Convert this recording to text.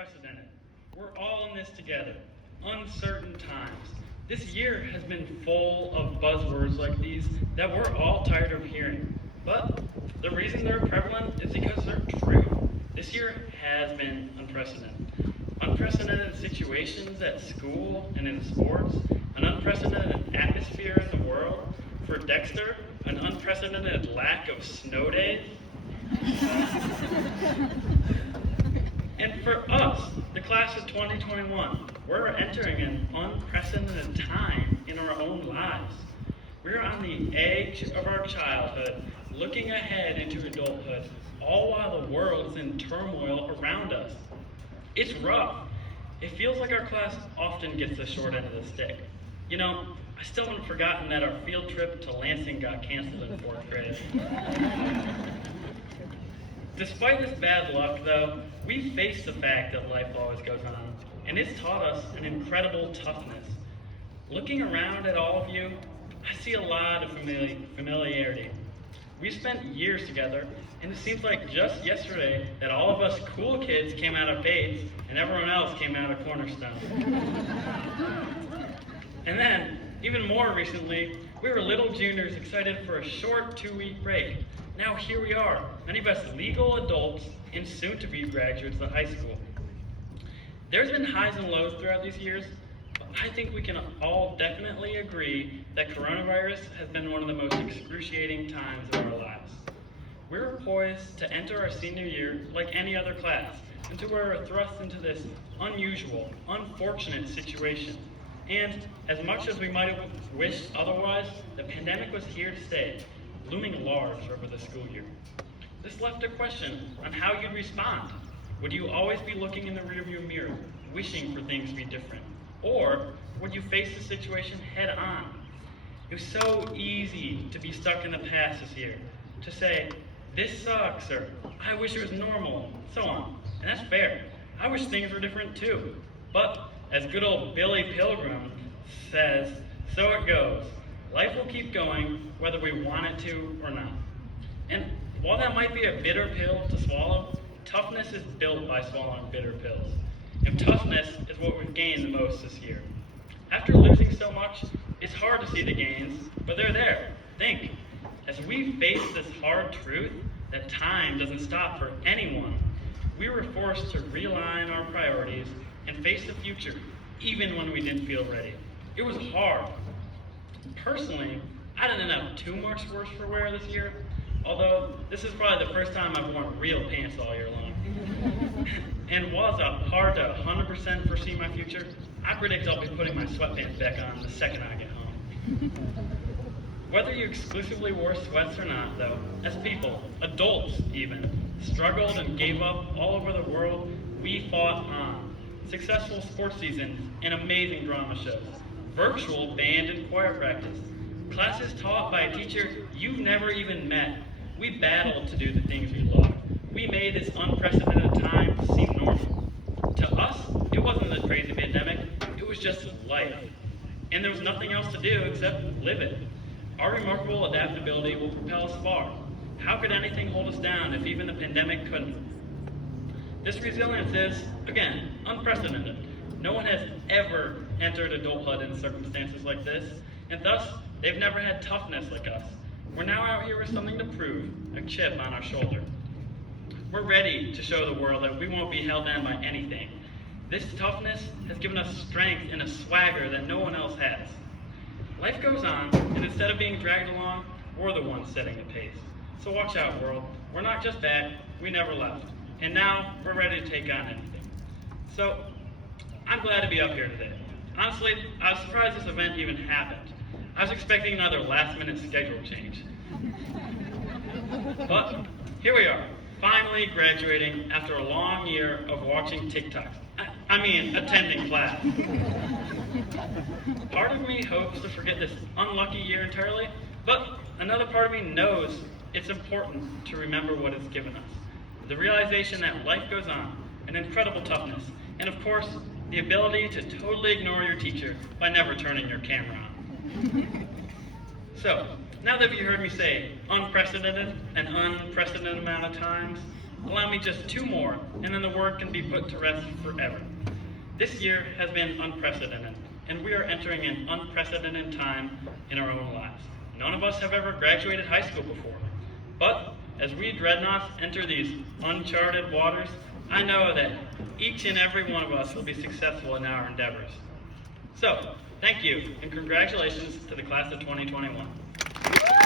unprecedented. We're all in this together. Uncertain times. This year has been full of buzzwords like these that we're all tired of hearing. But the reason they're prevalent is because they're true. This year has been unprecedented. Unprecedented situations at school and in sports, an unprecedented atmosphere in the world. For Dexter, an unprecedented lack of snow days. And for us, the class of 2021, we're entering an unprecedented time in our own lives. We're on the edge of our childhood, looking ahead into adulthood, all while the world is in turmoil around us. It's rough. It feels like our class often gets the short end of the stick. You know, I still haven't forgotten that our field trip to Lansing got canceled in 4th grade. Despite this bad luck, though, we face the fact that life always goes on, and it's taught us an incredible toughness. Looking around at all of you, I see a lot of familiarity. We spent years together, and it seems like just yesterday that all of us cool kids came out of Bates, and everyone else came out of Cornerstone. And then, even more recently, we were little juniors excited for a short 2-week break. Now here we are, many of us legal adults and soon-to-be graduates of high school. There's been highs and lows throughout these years, but I think we can all definitely agree that coronavirus has been one of the most excruciating times of our lives. We're poised to enter our senior year like any other class, and we're thrust into this unusual, unfortunate situation. And as much as we might have wished otherwise, the pandemic was here to stay, looming large over the school year. This left a question on how you'd respond. Would you always be looking in the rearview mirror, wishing for things to be different? Or would you face the situation head on? It was so easy to be stuck in the past this year, to say, this sucks, or I wish it was normal, so on. And that's fair. I wish things were different too. But as good old Billy Pilgrim says, so it goes. Life will keep going whether we want it to or not. And while that might be a bitter pill to swallow, toughness is built by swallowing bitter pills. And toughness is what we've gained the most this year. After losing so much, it's hard to see the gains, but they're there. Think, as we face this hard truth that time doesn't stop for anyone, we were forced to realign our priorities and face the future, even when we didn't feel ready. It was hard. Personally, I didn't have too much worse for wear this year, although this is probably the first time I've worn real pants all year long. And while it's hard to 100% foresee my future, I predict I'll be putting my sweatpants back on the second I get home. Whether you exclusively wore sweats or not, though, as people, adults even, struggled and gave up all over the world, we fought on. Successful sports seasons and amazing drama shows, virtual band and choir practice, classes taught by a teacher you've never even met. We battled to do the things we love. We made this unprecedented time seem normal. To us, it wasn't a crazy pandemic, it was just life. And there was nothing else to do except live it. Our remarkable adaptability will propel us far. How could anything hold us down if even the pandemic couldn't? This resilience is, again, unprecedented. No one has ever entered adulthood in circumstances like this, and thus, they've never had toughness like us. We're now out here with something to prove, a chip on our shoulder. We're ready to show the world that we won't be held down by anything. This toughness has given us strength and a swagger that no one else has. Life goes on, and instead of being dragged along, we're the ones setting the pace. So watch out, world. We're not just back, we never left. And now, we're ready to take on anything. So, I'm glad to be up here today. Honestly, I was surprised this event even happened. I was expecting another last-minute schedule change. But, here we are, finally graduating after a long year of watching TikToks. Attending class. Part of me hopes to forget this unlucky year entirely, but another part of me knows it's important to remember what it's given us. The realization that life goes on, an incredible toughness, and of course, the ability to totally ignore your teacher by never turning your camera on. So, now that you heard me say unprecedented an unprecedented amount of times, Allow me just two more, and then the word can be put to rest forever. This year has been unprecedented, and we are entering an unprecedented time in our own lives. None of us have ever graduated high school before, but as we dreadnoughts enter these uncharted waters, I know that each and every one of us will be successful in our endeavors. So, thank you, and congratulations to the class of 2021.